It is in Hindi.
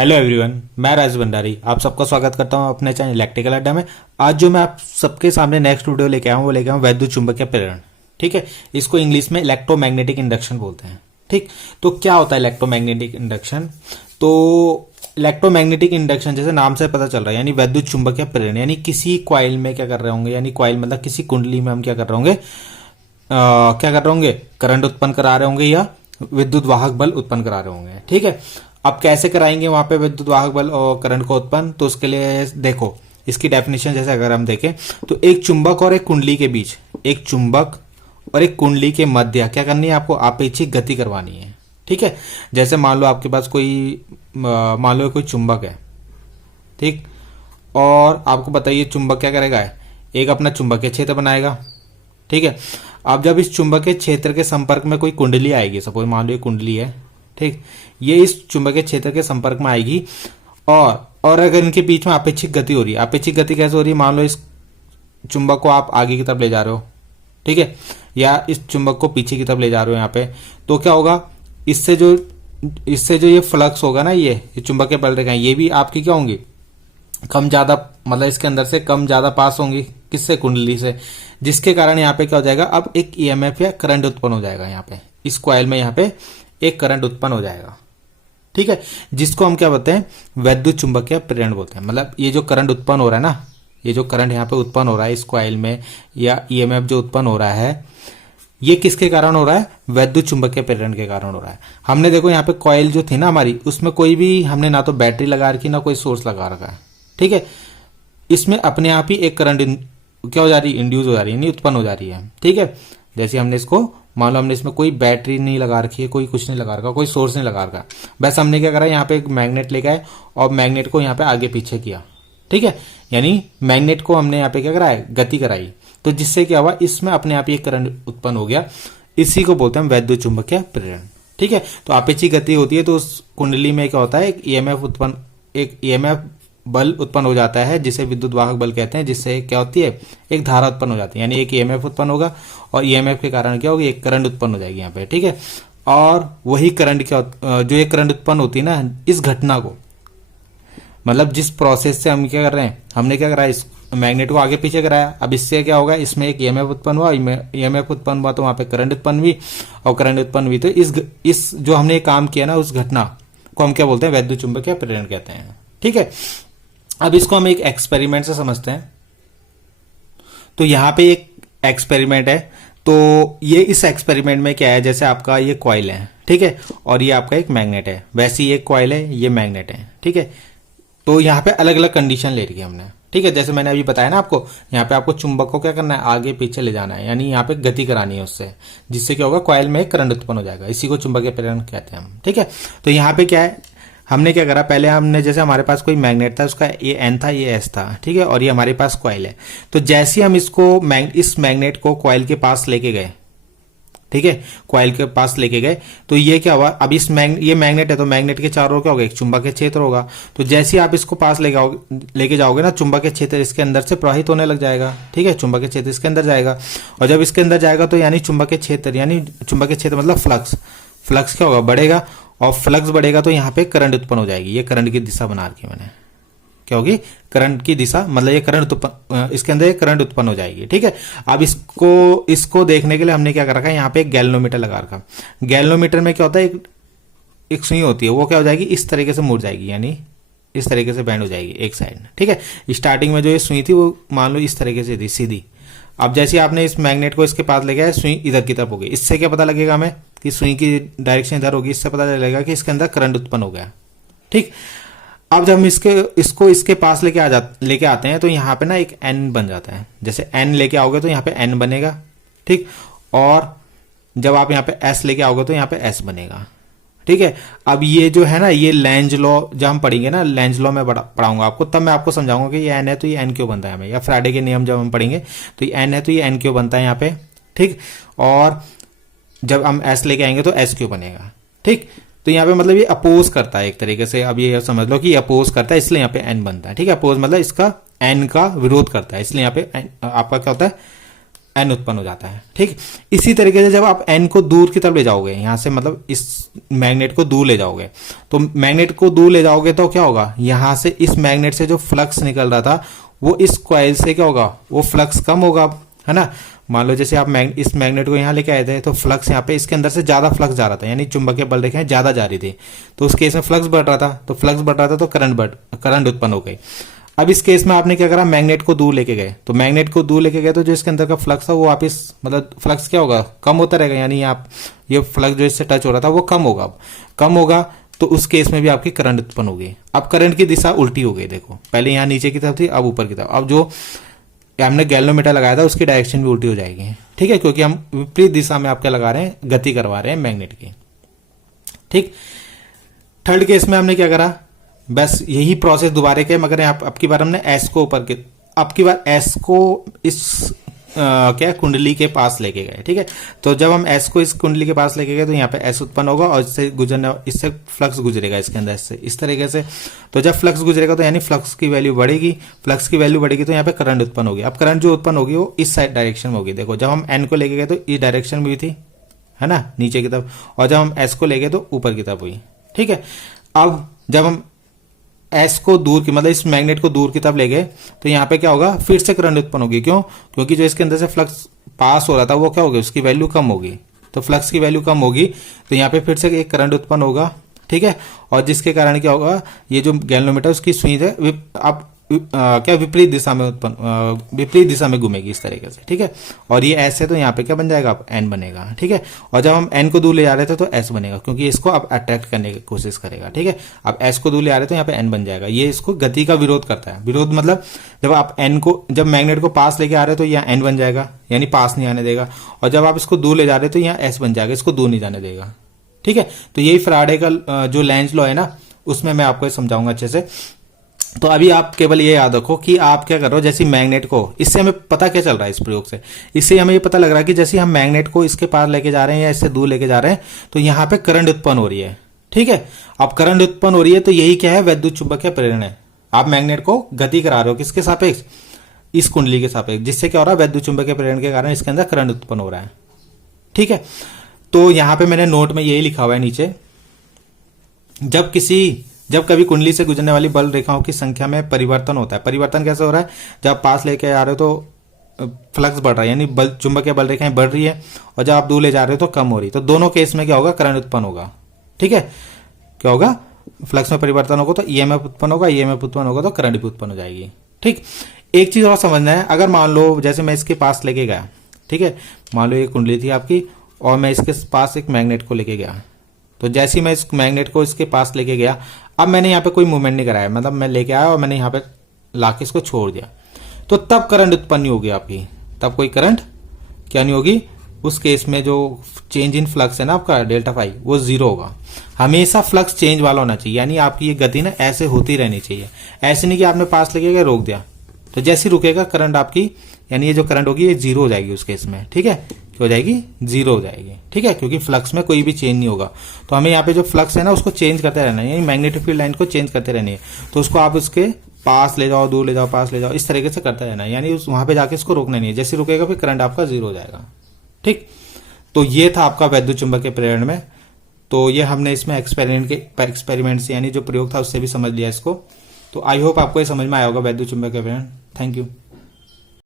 हेलो एवरीवन, मैं राज भंडारी आप सबका स्वागत करता हूं अपने चैनल इलेक्ट्रिकल अड्डा में। आज जो मैं आप सबके सामने नेक्स्ट वीडियो लेके आया हूं वो लेके आया हूं वैद्युत चुंबकीय प्रेरण। ठीक है, इसको इंग्लिश में इलेक्ट्रोमैग्नेटिक इंडक्शन बोलते हैं। ठीक, तो क्या होता है इलेक्ट्रोमैग्नेटिक इंडक्शन? तो इलेक्ट्रोमैग्नेटिक इंडक्शन जैसे नाम से पता चल रहा है यानी वैद्युत चुंबकीय प्रेरण, यानी किसी कॉइल में क्या कर रहे होंगे, यानी कॉइल मतलब किसी कुंडली में हम क्या कर रहे होंगे, क्या कर रहे होंगे, करंट उत्पन्न करा रहे होंगे या विद्युत वाहक बल उत्पन्न करा रहे होंगे। ठीक है, अब कैसे कराएंगे वहां पे विद्युत वाहक बल और करंट को उत्पन्न? तो उसके लिए देखो इसकी डेफिनेशन जैसे अगर हम देखें तो एक चुंबक और एक कुंडली के बीच, एक चुंबक और एक कुंडली के मध्य क्या करनी है, आपको आपेक्षिक गति करवानी है। ठीक है, जैसे मान लो आपके पास कोई चुंबक है, ठीक, और आपको बताइए चुंबक क्या करेगा, एक अपना चुंबकीय क्षेत्र बनाएगा। ठीक है, अब जब इस चुंबकीय क्षेत्र के संपर्क में कोई कुंडली आएगी, सपोज मान लो ये कुंडली है, ठीक, ये इस चुंबकीय क्षेत्र के संपर्क में आएगी और अगर इनके बीच में आपेक्षिक गति हो रही है, आपेक्षिक गति कैसे हो रही है, मान लो इस चुंबक को आप आगे की तरफ ले जा रहे हो, ठीक है, या इस चुंबक को पीछे की तरफ ले जा रहे हो यहाँ पे, तो क्या होगा, इससे जो ये फ्लक्स होगा ना, ये चुंबकीय बल रेखाएं ये भी आपकी क्या होंगी, कम ज्यादा, मतलब इसके अंदर से कम ज्यादा पास होंगी, किससे, कुंडली से, जिसके कारण यहाँ पे क्या हो जाएगा, अब एक ईएमएफ या करंट उत्पन्न हो जाएगा यहाँ पे, इस कॉइल में यहाँ पे एक करंट उत्पन्न हो जाएगा। ठीक है, जिसको हम क्या बोलते हैं, वैद्युत चुंबकीय प्रेरण बोलते हैं। मतलब ये जो करंट उत्पन्न हो रहा है ना, ये जो करंट यहाँ पे उत्पन्न हो रहा है इस कॉइल में, या ईएमएफ जो उत्पन्न हो रहा है, ये किसके कारण हो रहा है, वैद्युत चुंबकीय प्रेरण के कारण हो रहा है। हमने देखो यहाँ पे कॉइल जो थी ना हमारी, उसमें कोई भी हमने ना तो बैटरी लगा रखी ना कोई सोर्स लगा रखा है। ठीक है, इसमें अपने आप ही एक करंट क्या हो जा रही है, इंड्यूस हो जा रही है, नहीं उत्पन्न हो जा रही है। ठीक है, जैसे हमने इसको मान लो हमने इसमें कोई बैटरी नहीं लगा रखी है, कोई कुछ नहीं लगा रखा, कोई सोर्स नहीं लगा रखा, बस हमने क्या करा, यहाँ पे एक मैग्नेट लेके आए और मैग्नेट को यहाँ पे आगे पीछे किया। ठीक है, यानी मैग्नेट को हमने यहाँ पे क्या कराया, गति कराई, तो जिससे क्या हुआ, इसमें अपने आप ही एक करंट उत्पन्न हो गया। इसी को बोलते हैं वैद्युत चुंबकीय प्रेरण। ठीक है, तो आपेक्षिक गति होती है तो उस कुंडली में क्या होता है, एक ईएमएफ बल उत्पन्न हो जाता है जिसे विद्युत वाहक बल कहते हैं, जिससे क्या होती है, एक धारा उत्पन्न हो जाती है, यानी एक ईएमएफ उत्पन्न होगा और ईएमएफ के कारण क्या होगी, एक करंट उत्पन्न हो जाएगी यहाँ पे। ठीक है, और वही करंट जो एक करंट उत्पन्न होती है ना, इस घटना को, मतलब जिस प्रोसेस से हम क्या कर रहे हैं, हमने क्या कराया, इस मैग्नेट को आगे पीछे कराया, अब इससे क्या होगा, इसमें एक ईएमएफ उत्पन्न हुआ, ईएमएफ उत्पन्न हुआ तो वहां पे करंट उत्पन्न हुई, और करंट उत्पन्न हुई तो इस जो हमने काम किया ना, उस घटना को हम क्या बोलते हैं, वैद्युत चुंबकीय प्रेरण कहते हैं। ठीक है, अब इसको हम एक एक्सपेरिमेंट से समझते हैं। तो यहां पे एक एक्सपेरिमेंट है, तो ये इस एक्सपेरिमेंट में क्या है, जैसे आपका ये कॉइल है, ठीक है, और ये आपका एक मैग्नेट है, वैसे ही एक कॉइल है, ये मैग्नेट है। ठीक है, तो यहाँ पे अलग अलग कंडीशन ले रही है हमने। ठीक है, जैसे मैंने अभी बताया ना आपको, यहाँ पे आपको चुंबक को क्या करना है, आगे पीछे ले जाना है, यानी यहाँ पे गति करानी है उससे, जिससे क्या होगा, कॉइल में एक करंट उत्पन्न हो जाएगा। इसी को चुंबकीय प्रेरण कहते हैं हम। ठीक है, तो यहाँ पे क्या है, हमने क्या करा, पहले हमने जैसे हमारे पास कोई मैग्नेट था, उसका ये एन था, ये एस था, ठीक है, और ये हमारे पास कॉइल है। तो जैसे हम इस मैग्नेट को कॉइल के पास लेके गए, ठीक है, कॉइल के पास लेके गए, तो ये क्या हुआ, अब ये मैग्नेट है, तो मैग्नेट के चारों ओर क्या होगा, एक चुंबकीय क्षेत्र होगा। तो जैसे ही आप इसको पास लेके जाओगे ना, चुंबकीय क्षेत्र इसके अंदर से प्रवाहित होने लग जाएगा। ठीक है, चुंबकीय क्षेत्र इसके अंदर जाएगा, और जब इसके अंदर जाएगा तो यानी चुंबकीय क्षेत्र मतलब फ्लक्स क्या होगा, बढ़ेगा, और फ्लक्स बढ़ेगा तो यहाँ पे करंट उत्पन्न हो जाएगी। ये करंट की दिशा बना रखी है मैंने, क्या होगी, करंट की दिशा, मतलब ये इसके अंदर एक करंट उत्पन्न हो जाएगी। ठीक है, अब इसको देखने के लिए हमने क्या कर रखा है, यहाँ पे एक गैल्वेनोमीटर लगा रखा। गैल्वेनोमीटर में क्या होता है, एक सुई होती है, वो क्या हो जाएगी, इस तरीके से मुड़ जाएगी, यानी इस तरीके से बैंड हो जाएगी एक साइड। ठीक है, स्टार्टिंग में जो ये सुई थी वो मान लो इस तरीके से थी सीधी। अब जैसे आपने इस मैग्नेट को इसके पास ले गया, सुई इधर की तरफ होगी, इससे क्या पता लगेगा हमें कि सुई की डायरेक्शन इधर होगी, इससे पता चलेगा कि इसके अंदर करंट उत्पन्न हो गया। ठीक, अब जब हम इसको इसके पास लेके आते हैं तो यहाँ पे ना एक एन बन जाता है। जैसे एन लेके आओगे तो यहाँ पे एन बनेगा, ठीक, और जब आप यहाँ पे एस लेके आओगे तो यहाँ पे एस बनेगा। ठीक है, अब ये जो है ना, ये लेंज लॉ जब हम पढ़ेंगे ना, लेंज लॉ में पढ़ाऊंगा आपको, तब मैं आपको समझाऊंगा कि ये एन है तो ये एन क्यों बनता है हमें, या फ्राडे के नियम जब हम पढ़ेंगे तो ये एन है तो ये एन क्यों बनता है यहाँ पे। ठीक, और जब हम एस लेके आएंगे तो एस क्यों बनेगा। ठीक, तो यहाँ पे मतलब ये अपोज करता है एक तरीके से, अब ये समझ लो कि ये अपोज करता है, इसलिए यहाँ पे एन बनता है। ठीक है, अपोज मतलब इसका एन का विरोध करता है, इसलिए यहाँ पे आपका क्या होता है, एन उत्पन्न हो जाता है। ठीक, इसी तरीके से जब आप एन को दूर की तरफ ले जाओगे, यहां से मतलब इस मैग्नेट को दूर ले जाओगे, तो मैग्नेट को दूर ले जाओगे तो क्या होगा, यहां से इस मैग्नेट से जो फ्लक्स निकल रहा था वो इस कॉइल से क्या होगा, वो फ्लक्स कम होगा, है ना। मान लो जैसे आप इस मैग्नेट को यहाँ लेके आए थे तो फ्लक्स यहाँ पे इसके अंदर से ज्यादा फ्लक्स जा रहा था, यानी चुंबकीय बल रेखाएं ज्यादा जा रही थी, तो उस केस में फ्लक्स बढ़ रहा था, तो फ्लक्स बढ़ रहा था तो करंट उत्पन्न हो गई। अब इस केस में आपने क्या करा, मैग्नेट को दूर लेके गए, तो मैग्नेट को दूर लेके गए तो जो इसके अंदर का फ्लक्स था वो वापिस मतलब फ्लक्स क्या होगा, कम होता रहेगा, यानी आप ये फ्लक्स जो इससे टच हो रहा था वो कम होगा। अब कम होगा तो उस केस में भी आपकी करंट उत्पन्न होगी। अब करंट की दिशा उल्टी हो गई, देखो पहले यहाँ नीचे की तरफ थी, अब ऊपर की तरफ। अब जो हमने गैल्वेनोमीटर लगाया था उसकी डायरेक्शन भी उल्टी हो जाएगी। ठीक है, क्योंकि हम विपरीत दिशा में आपके लगा रहे हैं, गति करवा रहे हैं मैग्नेट की। ठीक, थर्ड केस में हमने क्या करा, बस यही प्रोसेस दोबारा किया, मगर अब की बार हमने एस को ऊपर के, अब की बार एस को इस क्या कुंडली के पास लेके गए। ठीक है, तो जब हम एस को इस कुंडली के पास लेके गए तो यहाँ पे एस उत्पन्न होगा और इससे फ्लक्स गुजरेगा इसके अंदर से इस तरीके से। तो जब फ्लक्स गुजरेगा तो यानी फ्लक्स की वैल्यू बढ़ेगी, फ्लक्स की वैल्यू बढ़ेगी तो यहाँ पे करंट उत्पन्न होगी। अब करंट जो उत्पन्न होगी वो इस साइड डायरेक्शन में होगी। देखो जब हम एन को लेके गए तो इस डायरेक्शन में हुई थी, है ना, नीचे की तरफ, और जब हम एस को ले गए तो ऊपर की तरफ हुई। ठीक है, अब जब हम एस को दूर की मतलब इस मैग्नेट को दूर की तरफ ले गए तो यहाँ पे क्या होगा, फिर से करंट उत्पन्न होगी। क्यों, क्योंकि जो इसके अंदर से फ्लक्स पास हो रहा था वो क्या होगी, उसकी वैल्यू कम होगी, तो फ्लक्स की वैल्यू कम होगी तो यहाँ पे फिर से एक करंट उत्पन्न होगा। ठीक है, और जिसके कारण क्या होगा, ये जो गैल्वेनोमीटर उसकी सुई है अब क्या विपरीत दिशा में घूमेगी इस तरीके से। ठीक है, और ये एस है तो यहाँ पे क्या बन जाएगा, अब एन बनेगा। ठीक है, और जब हम एन को दूर ले जा रहे थे तो एस बनेगा, क्योंकि इसको अब अट्रैक्ट करने की कोशिश करेगा। ठीक है, अब एस को दूर ले आ रहे तो यहाँ पे एन बन जाएगा। ये इसको गति का विरोध करता है। विरोध मतलब जब आप जब मैग्नेट को पास लेके आ रहे हो तो यहाँ एन बन जाएगा, यानी पास नहीं आने देगा, और जब आप इसको दूर ले जा रहे हो तो यहाँ एस बन जाएगा, इसको दूर नहीं जाने देगा। ठीक है, तो यही फैराडे का जो लेंज लॉ है ना, उसमें मैं आपको समझाऊंगा अच्छे से। तो अभी आप केवल ये याद रखो कि आप क्या कर रहे हो, जैसे मैग्नेट को, इससे हमें पता क्या चल रहा है इस प्रयोग से, इससे हमें ये पता लग रहा है कि जैसे हम मैग्नेट को इसके पार लेके जा रहे हैं या इससे दूर लेके जा रहे हैं तो यहाँ पे करंट उत्पन्न हो रही है। ठीक है, अब करंट उत्पन्न हो रही है तो यही क्या है, वैद्युत चुंबकीय प्रेरण है। आप मैग्नेट को गति करा रहे हो किसके सापेक्ष, इस कुंडली के सापेक्ष, जिससे क्या हो रहा है, वैद्युत चुंबकीय प्रेरण के कारण इसके अंदर करंट उत्पन्न हो रहा है। ठीक है, तो यहाँ पे मैंने नोट में यही लिखा हुआ है नीचे, जब कभी कुंडली से गुजरने वाली बल रेखाओं की संख्या में परिवर्तन होता है। परिवर्तन कैसे हो रहा है, जब पास लेके आ रहे हो तो फ्लक्स बढ़ रहा है, यानी चुंबकीय बल रेखाएं बढ़ रही है, और जब आप दूर ले जा रहे हो तो कम हो रही, तो दोनों केस में क्या होगा, करंट उत्पन्न होगा। ठीक है, क्या होगा, फ्लक्स में परिवर्तन होगा तो ईएमएफ उत्पन्न होगा, ईएमएफ उत्पन्न होगा तो करंट भी उत्पन्न हो जाएगी। ठीक, एक चीज और समझना है, अगर मान लो जैसे मैं इसके पास लेके गया, ठीक है, मान लो ये कुंडली थी आपकी और मैं इसके पास एक मैग्नेट को लेके गया, तो जैसे ही मैं इस मैग्नेट को इसके पास लेके गया, अब मैंने यहाँ पे कोई मूवमेंट नहीं कराया, मतलब मैं लेके आया और मैंने यहाँ पे लाके इसको छोड़ दिया, तो तब करंट उत्पन्न होगी आपकी, तब कोई करंट क्या नहीं होगी। उस केस में जो चेंज इन फ्लक्स है ना आपका डेल्टा फाई, वो जीरो होगा। हमेशा फ्लक्स चेंज वाला होना चाहिए, यानी आपकी ये गति ना ऐसे होती रहनी चाहिए, ऐसे नहीं कि आपने पास लेके गया रोक दिया, तो जैसे रुकेगा करंट आपकी, यानी ये जो करंट होगी ये जीरो हो जाएगी उस केस में। ठीक है, क्या हो जाएगी, जीरो हो जाएगी। ठीक है, क्योंकि फ्लक्स में कोई भी चेंज नहीं होगा, तो हमें यहाँ पे जो फ्लक्स है ना उसको चेंज करते रहना है, यानी मैग्नेटिक फील्ड लाइन को चेंज करते रहनी है, तो उसको आप उसके पास ले जाओ, दूर ले जाओ, पास ले जाओ, इस तरीके से करते रहना है, यानी वहां पे जाके इसको रोकना नहीं है, जैसे रुकेगा फिर करंट आपका जीरो हो जाएगा। ठीक, तो ये था आपका वैद्युत चुंबकीय प्रेरण में, तो ये हमने इसमें एक्सपेरिमेंट से यानी जो प्रयोग था उससे भी समझ लिया इसको। तो आई होप आपको ये समझ में आया होगा वैद्युत चुंबकीय प्रेरण। Thank you.